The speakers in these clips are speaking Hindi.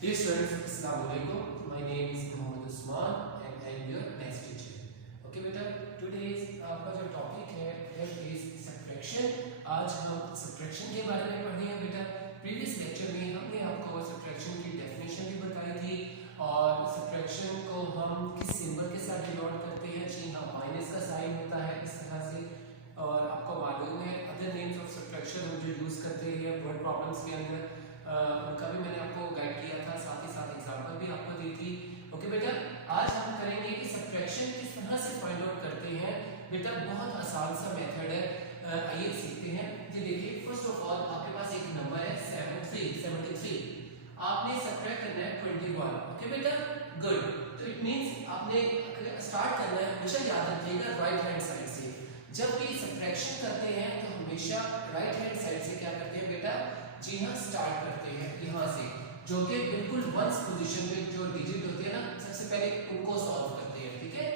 Dear students, Assalamu alaikum. My name is Mohammed Usman and I am your maths teacher. Okay बेटा, today's आपका जो टॉपिक है that is subtraction. आज हम subtraction के बारे में पढ़ेंगे बेटा. प्रीवियस लेक्चर में हमने आपको subtraction की डेफिनेशन भी बताई थी और subtraction को हम किस सिंबल के साथ डिनोट करते हैं. जी हाँ, माइनस का साइन होता है इस तरह से. और आपको मालूम है अदर नेम्स ऑफ सब्ट्रैक्शन हम जो यूज करते हैं वर्ड प्रॉब्लम्स के अंदर उनका भी मैंने आपको गाइड किया था, साथ ही साथ एग्जांपल भी आपको दी थी. ओके बेटा, आज हम करेंगे कि सब्ट्रैक्शन किस तरह से फाइंड आउट करते हैं. बेटा बहुत आसान सा मेथड है, आइए सीखते हैं. ये देखिए, फर्स्ट ऑफ ऑल आपके पास एक नंबर है 73. आपने सब्ट्रैक्ट करना है 21. ओके बेटा, गुड. तो इट मींस आपने स्टार्ट करना है, हमेशा याद रखिएगा राइट हैंड साइड से. जब भी सब्ट्रैक्शन करते हैं तो हमेशा राइट हैंड साइड से क्या करते हैं बेटा, जी हाँ, स्टार्ट करते हैं यहाँ से, जो कि बिल्कुल वंस पोजीशन पे जो डिजिट होती है ना, सबसे पहले उनको सॉल्व करते हैं. ठीक है,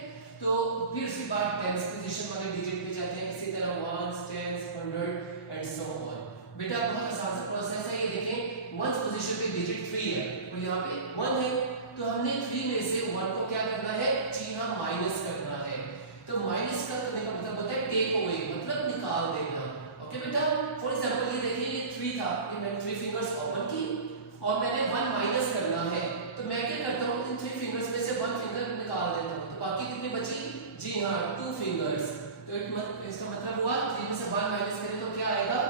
तो फिर उसके बाद टेंस पोजीशन वाले डिजिट पे जाते हैं, इसी तरह once, tens, 100 and so on. बेटा बहुत आसान सा प्रोसेस है. ये देखें, वंस पोजीशन पे डिजिट 3 है और यहाँ पे 1 है, तो हमने 3 में से 1 को क्या करना है, जी हाँ, माइनस करना है. तो माइनस करने का मतलब होता है टेक अवे, मतलब निकाल देना. ओके बेटा, फॉर एग्जांपल ये देखिए, ये 3 था, ये मैंने 3 फिंगर्स ओपन की और मैंने 1 माइनस करना है. तो मैं क्या करता हूँ, इन 3 फिंगर्स में से 1 फिंगर निकाल देता हूँ. तो बाकी कितनी बची, जी हाँ, 2 फिंगर्स. तो इसका मतलब हुआ 3 में से 1 माइनस करें तो क्या आएगा,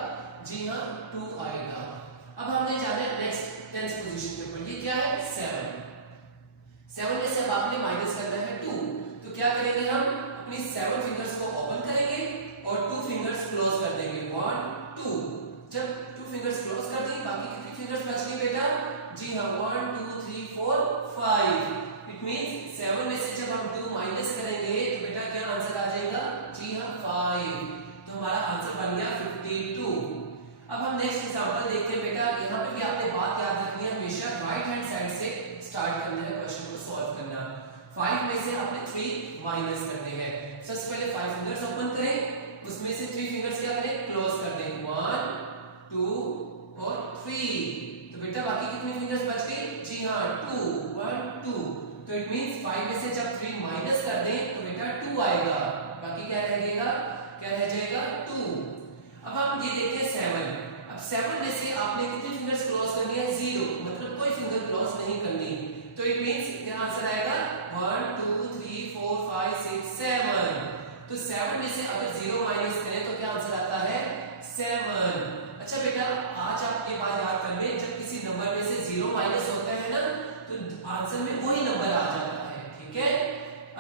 जी हाँ, 2 आएगा. अब हमने जाना है नेक्स्ट टेंस पोजीशन पे. ये क्या है, 7 में से अब आपने माइनस करना है 2. तो क्या करेंगे, हम अपनी 7 फिंगर्स को ओपन करेंगे और 2 फिंगर्स क्लोज कर देंगे. 1 2. जब 2 फिंगर्स क्लोज कर दी, बाकी कितनी फिंगर्स बच गई बेटा, जी हाँ, 1 2 3 4 5. इट मींस 7 में से जब हम 2 माइनस करेंगे तो बेटा क्या आंसर आ जाएगा, जी हाँ, 5. तो हमारा आंसर बन गया 52. अब हम नेक्स्ट एग्जांपल देखते हैं. बेटा यहाँ पे भी आपने बात याद रखनी है, हमेशा राइट हैंड साइड से स्टार्ट करना है क्वेश्चन को सॉल्व करना. 5 में से आपने 3 माइनस करने हैं. सबसे पहले 5 फिंगर्स ओपन करें, उसमें से 3 फिंगर्स क्या करें, क्लोज कर दें. 1 2 और 3. तो बेटा बाकी कितनी फिंगर्स बच गई, जी हाँ, 2 1 2. तो इट मींस 5 में से जब 3 माइनस कर दें तो बेटा 2 आएगा. बाकी क्या रहेगा, क्या रह जाएगा, 2. अब हम ये देखते हैं 7. अब 7 में से आपने कितनी फिंगर्स क्लोज करनी है, 0, मतलब कोई फिंगर क्लोज नहीं करनी. तो इट मींस क्या आंसर आएगा, 1 2 3 4 5 6 7. तो 7 में से अगर 0 माइनस करें तो क्या आंसर आता है, 7. अच्छा बेटा, आज आप ये बात याद कर लें, जब किसी नंबर में से 0 माइनस होता है ना, तो आंसर में वही नंबर आ जाता है. ठीक है,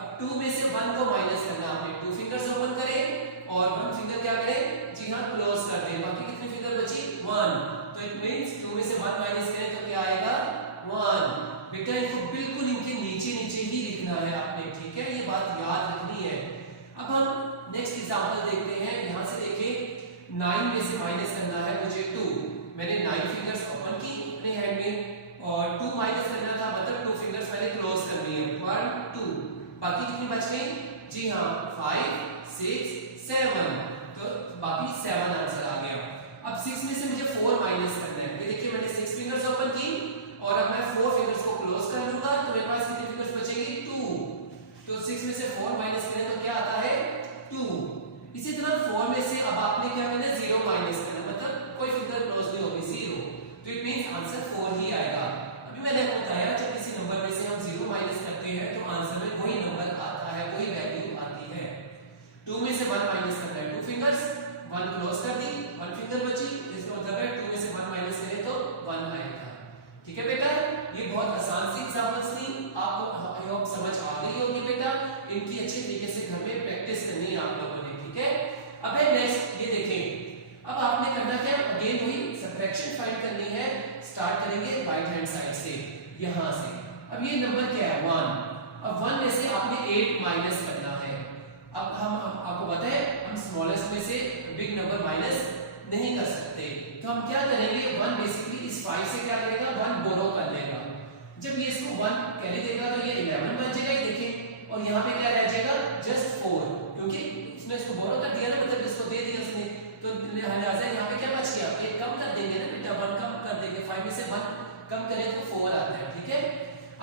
अब 2 में से 1 को माइनस करना, आपने 2 फिंगर्स ओपन करें और 1 फिंगर क्या करें, जी हाँ, क्लोज कर दें. बाकी कितनी फिंगर बची, 1. तो इट मींस 2 में से 1 माइनस करें तो क्या आएगा, 1. बेटा इनको बिल्कुल इनके नीचे नीचे ही लिखना है आपने. ठीक है, ये बात याद रखनी है. अब हम नेक्स्ट एग्जांपल देखते हैं. यहां से देखिए, 9 में से माइनस करना है मुझे 2. मैंने 9 फिंगर्स ओपन की अपने हैंड में और 2 माइनस करना था, मतलब 2 फिंगर्स मैंने क्लोज कर दिए. 1 2. बाकी कितनी बच गई, जी हाँ, 5 6 7. तो बाकी 7 आंसर आ गया. अब 6 में से मुझे 4 माइनस करना है. ये देखिए, मैंने 6 फिंगर्स ओपन की और अब मैं 4 फिंगर्स को क्लोज कर लूंगा, तो मेरे पास कितनी फिंगर्स बचेगी, 2. तो 6 में से 4 माइनस करें तो क्या आता है, 2. इसी तरह 4 में से अब आपने क्या करना है, 0 माइनस करना, मतलब कोई फिंगर क्लोज नहीं होगी, 0. तो इट मींस आंसर 4 ही आएगा. अभी मैंने आपको बताया, जब किसी नंबर में से हम 0 माइनस करते हैं तो आंसर में वही नंबर आता है, वही वैल्यू आती है. 2 में से 1 माइनस करना है, 2 फिंगर्स, 1 क्लोज कर दी, 1 फिंगर बची, इसका मतलब है 2 में से 1 माइनस करें तो 1 आएगा. ठीक है बेटा, ये बहुत आसान सी एग्जांपल्स थी, आपको आई होप समझ आ गई होगी. बेटा इनकी अच्छे तरीके से घर में प्रैक्टिस करनी है आप लोगों ने. ठीक है, अब है नेक्स्ट, ये देखें, अब आपने करना क्या, अगेन वही सब्ट्रैक्शन फाइंड करनी है. स्टार्ट करेंगे राइट हैंड साइड से, यहां से. अब ये नंबर क्या है, 1. अब 1 में से आपने 8 माइनस करना है. अब हम आपको पता है, हम स्मॉलेस्ट में से बिग नंबर माइनस नहीं कर सकते, तो हम क्या करेंगे, 1 बेसिकली इस 5 से क्या करेगा, 1 बोरो कर लेगा. जब ये इसको 1 कैरी देगा तो ये 11 बन जाएगा. ये देखिए, और यहाँ पे क्या रह जाएगा, जस्ट 4, क्योंकि उसने इसको बोरो कर दिया ना, मतलब इसको दे दिया उसने, तो लिहाजा यहाँ पे क्या बच गया, ये कम कर देंगे ना बेटा, 1 कम कर देंगे. 5 में से 1 कम करें तो 4 आता है.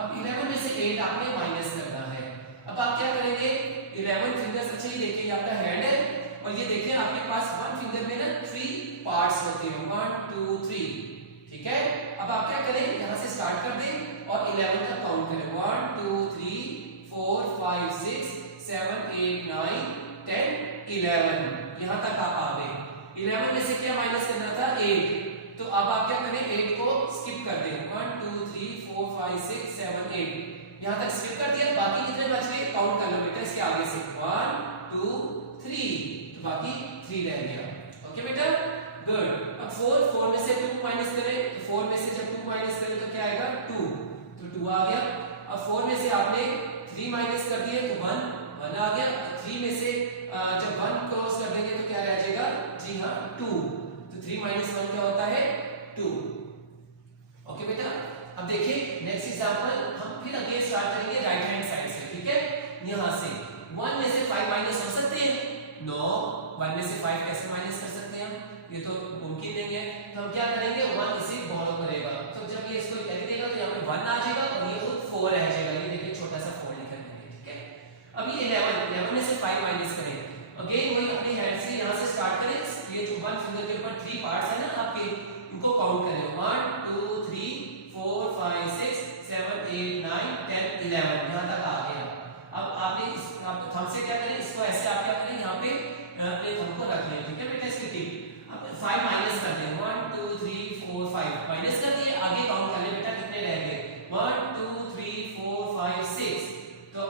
अब 11 में से 8 आपने माइनस करना है। अब आप क्या करेंगे, 11 फिंगर्स, अच्छा ये देखिए आपका हैंड है और ये देखिए आपके पास वन फिंगर में ना 3 पार्ट्स होते हैं, 1 2 3, ठीक है। अब आप क्या करें, यहां से स्टार्ट कर दें और 11 तक काउंट करें, 1 2 3 4 5 6 7 8 9 10 11, यहां तक आप आ गए। 11 में से क्या माइनस करना था, 8, तो अब आप क्या करें, 8 को स्किप कर दें, 1 2 3 4 5 6 7 8, यहां तक स्किप कर दिया। बाकी कितने बच गए, काउंट कर लो बेटा इसके आगे से, 1 2 3, तो बाकी 3 रह गया। ओके बेटा, गुड। अब 4 में से 2 माइनस करें, 4 में से जब 2 माइनस करें तो क्या आएगा, 2, तो 2 आ गया। अब 4 में से आपने 3 माइनस कर दिए तो 1 आ गया। 3 में से जब 1 क्रॉस कर देंगे तो क्या रह जाएगा, जी हाँ 2, तो 3 माइनस 1 क्या होता है, 2। ओके बेटा, अब देखिए नेक्स्ट एग्जांपल हम फिर अगेन स्टार्ट करेंगे राइट हैंड साइड से, ठीक है। यहां से 1 में से 5 माइनस हो सकते हैं, नो, 1 में से 5 कैसे माइनस कर सकते हैं हम, ये तो मुमकिन नहीं है। तो हम क्या करेंगे, 1 इसे फॉलो करेगा, तो जब ये इसको कैरी देगा तो यहाँ पे 1 आ जाएगा और ये खुद 4 रह जाएगा, ये देखिए छोटा सा 4 लिख देंगे, ठीक है। अब ये 11 में से 5 माइनस करें, अगेन वही अपने हैंड से यहां से स्टार्ट करें, ये जो 1 फिंगर के ऊपर 3 पार्ट्स है ना आपके, इनको काउंट करें, 1 2 3 4 5 6 7 8 9 10 11, यहां तक आ गया। अब आपने इस थंब से क्या करें, इसको ऐसे आप क्या करें, यहाँ पे अपने थंब को रख लें, ठीक है बेटा, इसकी टिप। अब 5 माइनस कर दें, 1 2 3 4 5 माइनस कर दिए, आगे काउंट कर ले बेटा कितने रह गए, 1 2 3 4 5 6, तो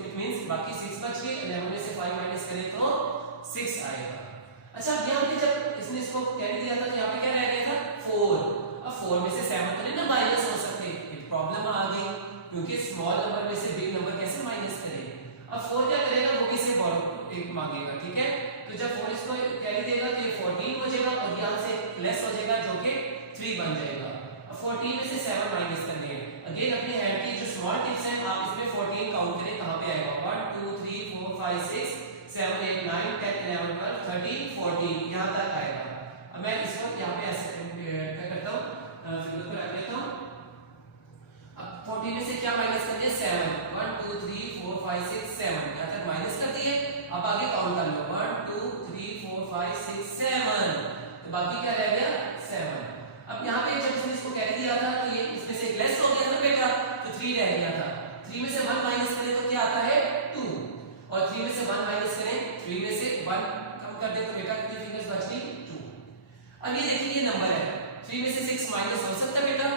इट मींस बाकी 6 बच गए। 11 में से 5 माइनस करें तो 6 आएगा। अच्छा, अब यहाँ पे जब इसने इसको कैरी दिया था तो यहाँ पे क्या रह गया था, 4। अब 4 में से 7 तो नहीं ना माइनस हो सकते, एक प्रॉब्लम आ गई, क्योंकि स्मॉल नंबर में से बिग नंबर कैसे माइनस करें। अब 4 क्या करेगा, वो भी से एक मांगेगा, ठीक है। तो जब 4 इसको कैरी देगा तो ये 14 हो जाएगा और यहाँ से लेस हो जाएगा जो कि 3 बन जाएगा। अब 14 में से 7 माइनस करने हैं, अगेन अपने हैंड की जो स्मॉल टिप्स हैं आप इसमें 14 काउंट करें, कहां पे आएगा, 1 2 3 4 5 6 7 8 9 10 11 12 13 14, यहां तक आएगा। अब मैं इसको यहां पे ऐसे क्या करता हूं, फिगर को रख लेता हूं। अब 14 में से क्या माइनस कर दिया, 7, 1 2 3 4 5 6 7, यहां तक माइनस कर दिए। अब आगे काउंट कर लो, 1 2 3 4 5 6 7, तो बाकी क्या रह गया, 7। अब यहाँ पे जब इसने इसको कैरी दिया था तो ये इसमें से लेस हो गया ना बेटा, तो 3 रह गया था। 3 में से 1 माइनस करें तो क्या आता है, 2, और 3 में से 1 माइनस करें, 3 में से 1 कम कर दे तो बेटा कितनी फिंगर्स बच गई, 2। अब ये देखिए ये नंबर है, 3 में से 6 माइनस हो सकता है बेटा,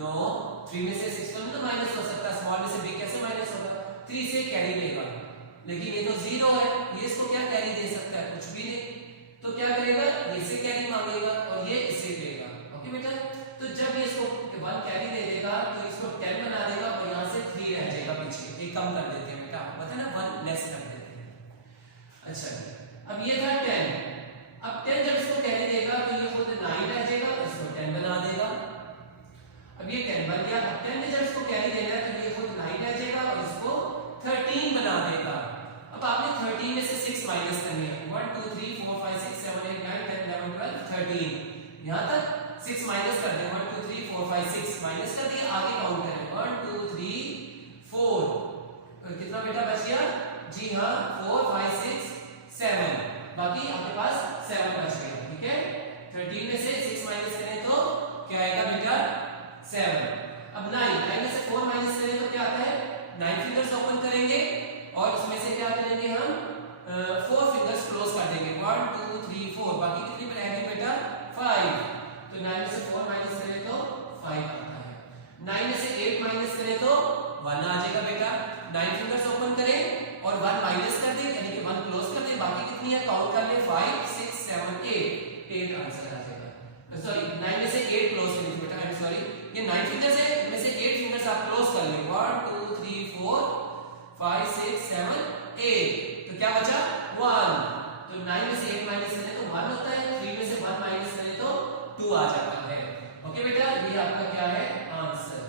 नो, 3 में से 6 तो नहीं माइनस हो सकता, स्मॉल में से बिग कैसे माइनस होगा, 3 से कैरी लेगा, लेकिन ये तो 0 है, ये इसको क्या कैरी दे सकता है, कुछ भी नहीं, तो क्या करेगा, ये से कैरी मांगेगा और ये इसे देगा। ओके बेटा, तो जब ये इसको 1 कैरी दे देगा तो इसको 10 बना देगा और यहाँ से 3 रह जाएगा पीछे, एक कम कर देते हैं बेटा, पता है ना, 1 लेस कर देते हैं। अच्छा, अब ये था 10, अब 10 जब इसको कैरी देगा तो ये खुद 9 रह जाएगा, इसको 10 बना देगा। अब ये 10 बन गया। अब 10 ने जब इसको कैरी देना है तो ये खुद 9 रह जाएगा और इसको 13 बना देगा। अब आपने 13 में से 6 माइनस करनी है, 1 2 3 4 5 6 7 8 9 10 11 12 13, यहां तक 6 माइनस कर दें, 1 2 3 4 5 6 माइनस कर दिया, आगे काउंट करें, 1 2 3 4, तो कितना बेटा बच गया, जी हाँ 4 5 6 7, बाकी आपके पास 7 बच गया, ठीक है। 13 में से 6 माइनस करें तो क्या आएगा बेटा, 7। अब 9 में से 4 माइनस करें तो क्या आता है, 9 फिंगर्स ओपन करेंगे और उसमें से क्या करेंगे हम, 4 फिंगर्स क्लोज कर देंगे, 1 2 3 4, बाकी कितनी रहेगी बेटा, 5। तो 9 में से 4 माइनस करें तो 5 आता है। 9 में से 8 माइनस करें तो 1 आ जाएगा बेटा। 9 फिंगर्स ओपन करें और 1 माइनस कर दें, यानी कि 1 क्लोज कर दें, बाकी कितनी है काउंट कर ले, 5 6 7 8 आंसर आ जाएगा। सॉरी 9 में से 8 क्लोज करें बेटा, आई एम सॉरी, ये 9 फिंगर्स है, इनमें से 8 फिंगर्स आप क्लोज कर लें, 1 2 3 4 5 6 7 8, तो क्या बचा, 1। तो 9 में से 8 माइनस करें तो 1 होता है, 3 में से 1 माइनस करें तो 2 आ जाता है। ओके बेटा, ये आपका क्या है, आंसर।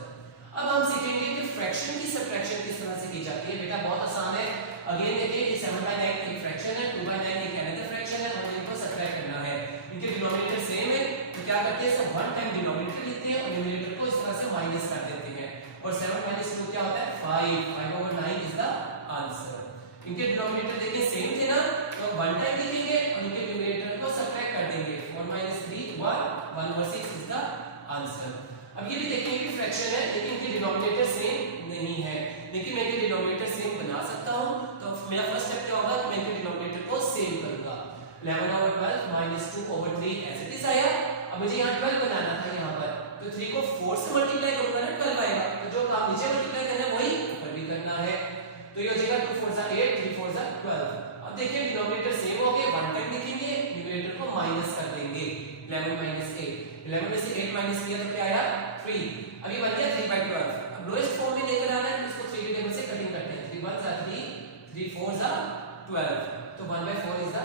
अब हम सीखेंगे कि फ्रैक्शन की सबट्रैक्शन किस तरह से की जाती है। बेटा बहुत आसान है, अगेन देखिए ये 7/9 एक फ्रैक्शन है, 2/9 एक अनदर फ्रैक्शन है, हमें इनको सबट्रैक्ट करना है, इनके डिनोमिनेटर सेम है, तो क्या करते हैं, सब 1 टाइम डिनोमिनेटर लिखते हैं और न्यूमरेटर को इस तरह से माइनस कर देते हैं। और 7 माइनस 2 क्या होता है 5, 5/9 इज द आंसर। इनके डिनोमिनेटर देखिए सेम थे ना, तो 1 टाइम लिखेंगे और इनके न्यूमरेटर को सब्ट्रैक्ट कर देंगे। 4 - 3 1 1/6 इज द आंसर। अब ये भी देखेंगे कि फ्रैक्शन है लेकिन इनके डिनोमिनेटर सेम नहीं है, लेकिन मैं इनके डिनोमिनेटर सेम बना सकता हूं। तो मेरा फर्स्ट स्टेप क्या होगा कि मैं इनके डिनोमिनेटर को सेम करूंगा। 11/12 - 2/3 ऐसे इट इज आया। अब मुझे यहाँ 12 बनाना था यहाँ पर, तो 3 को 4 से मल्टीप्लाई करूंगा ना 12 आएगा। तो जो काम नीचे मल्टीप्लाई करना है वही ऊपर भी करना है। तो ये हो जाएगा 2 4 8 3 4 12। अब देखिए डिनोमिनेटर सेम हो गए, 1 टाइम लिखेंगे, न्यूमरेटर को माइनस कर देंगे। 11 - 8 11 में से 8 माइनस किया तो क्या आया 3। अब ये बन गया 3/12। अब लोएस्ट फॉर्म में लेकर आना है, इसको 3 के टेबल से कटिंग करते हैं। 3 1 3 3 4 12, तो 1/4 इज द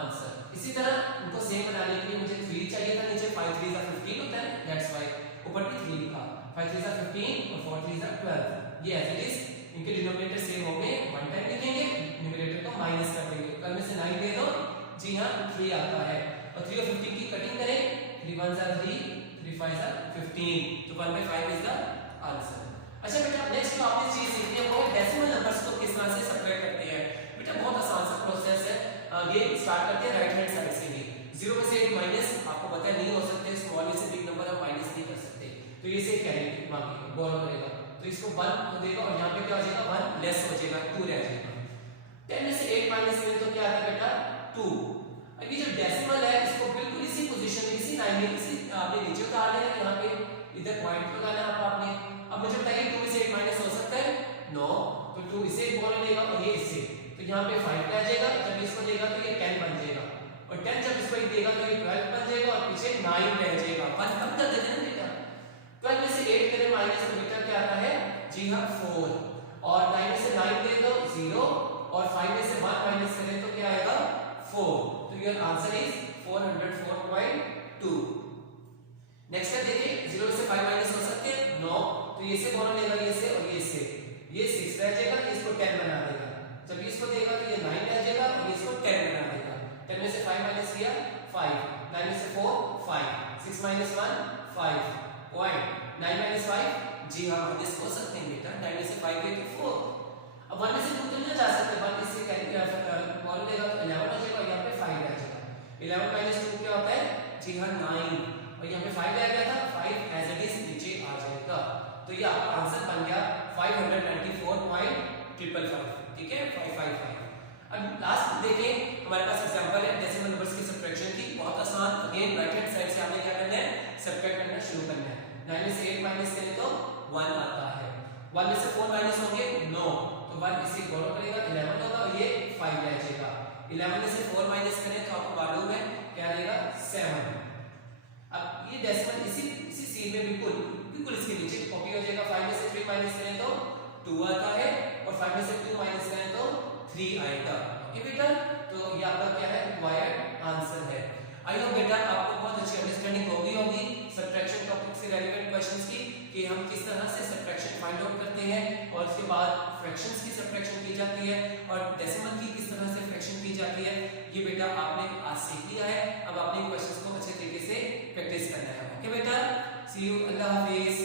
आंसर। इसी तरह इनको सेम बनाने के लिए मुझे 3 चाहिए था, नीचे 5 3 15 होता है, दैट्स व्हाई ऊपर भी 3 लिखा। 5 3 15 और 4 3 12। ये एज इट इज इनके डिनोमिनेटर सेम हो गए, 1 टाइम लिखेंगे, न्यूमरेटर को माइनस कर देंगे। कल में से 9 ले दो, जी हां 3 आता है। और 3 और 15 की कटिंग करें, 3 1 3 3 5 15, तो 1/5 इज द आंसर। अच्छा बेटा नेक्स्ट जो आपने चीज सीखनी है वो है डेसिमल नंबर्स को किस तरह से सब्ट्रैक्ट करते हैं। बेटा बहुत आसान सा प्रोसेस है। ये स्टार्ट करते हैं राइट हैंड साइड से ही। 0 में से 8 माइनस आपको पता है नहीं हो सकते, स्मॉल में से बिग नंबर हम माइनस नहीं कर सकते, तो ये से कैरी मांगेगा बोरो करेगा, तो इसको 1 हो देगा और यहाँ पे क्या हो जाएगा 1 लेस हो जाएगा, 2 रह जाएगा। 10 में से 8 माइनस करें तो क्या आता है बेटा 2। अब ये जो डेसिमल है इसको बिल्कुल इसी पोजीशन में, इसी लाइन में, इसी आपने नीचे उतार लेना, यहाँ पे इधर पॉइंट लगाना है आपने। अब मुझे बताइए 2 में से 8 माइनस हो सकता है नो, तो 2 इसे बोल लेगा और ये इससे, तो यहाँ पे 5 आ जाएगा। जब इसको देगा तो ये 10 बन जाएगा, और 10 जब इसको देगा तो ये 12 बन जाएगा और पीछे 9 रह जाएगा। 1 कम कर देते हैं ना बेटा। 12 में से 8 करें माइनस तो बेटा क्या आता है जी हाँ 4, और 9 में से 9 दे दो 0, और 5 में से 1 माइनस करें तो क्या आएगा 4। तो योर आंसर इज 404.2। नेक्स्ट है देखिए 0 में से 5 माइनस हो सकते हैं नो, तो ये से कौन लेगा, ये से और ये से, ये 6 रह जाएगा, इसको 10 बना देगा। जब इसको देगा तो ये 9 रह जाएगा और इसको 10 बना देगा। 10 में से 5 माइनस किया 5, 9 में से 4 5, 6 माइनस 1 5 पॉइंट, 9 माइनस 5 जी हाँ माइनस हो सकते हैं बेटा। 9 में से 5 गए तो 4। अब 1 में से 2 तो नहीं जा सकते, 1 में से कॉल लेगा तो 11 आ जाएगा, यहाँ पे 5 आ जाएगा। 11 माइनस 2 क्या होता है जी हाँ 9, और यहाँ पे 5 आ गया था, 5 एज इट इज नीचे आ जाएगा। तो ये आपका आंसर बन गया 594.555, ठीक है 555। अब लास्ट देखिए हमारे पास एग्जांपल है डेसिमल नंबर्स की सब्ट्रैक्शन की, बहुत आसान। अगेन राइट हैंड साइड से आपने क्या करना है सब्ट्रैक्ट करना शुरू करना है। 9 में से 8 माइनस करें तो 1 आता है, 1 में से 4 माइनस होंगे नो, तो 1 इसे बोरो करेगा 11 होगा और ये 5 रह जाएगा। 11 में से 4 माइनस करें तो आपको मालूम है क्या रहेगा 7। अब ये डेसिमल इसी सीन में बिल्कुल इसके नीचे कॉपी हो जाएगा। 5 में से 3 माइनस करें तो 2 आता है, और 5 में से 2 माइनस करें तो 3 आएगा। ओके बेटा, तो ये आपका क्या है रिक्वायर्ड आंसर है। आई होप बेटा आपको बहुत अच्छी अंडरस्टैंडिंग होगी सब्ट्रैक्शन टॉपिक से रिलेवेंट क्वेश्चंस की, कि हम किस तरह से सब्ट्रैक्शन फाइंड आउट करते हैं, और उसके बाद फ्रैक्शंस की सब्ट्रैक्शन की जाती है, और डेसिमल की किस तरह से फ्रैक्शन की जाती है। ये बेटा आपने आज सीख लिया है, अब आपने क्वेश्चंस को अच्छे तरीके से प्रैक्टिस करना है। ओके बेटा, सी यू, अल्लाह हाफिज।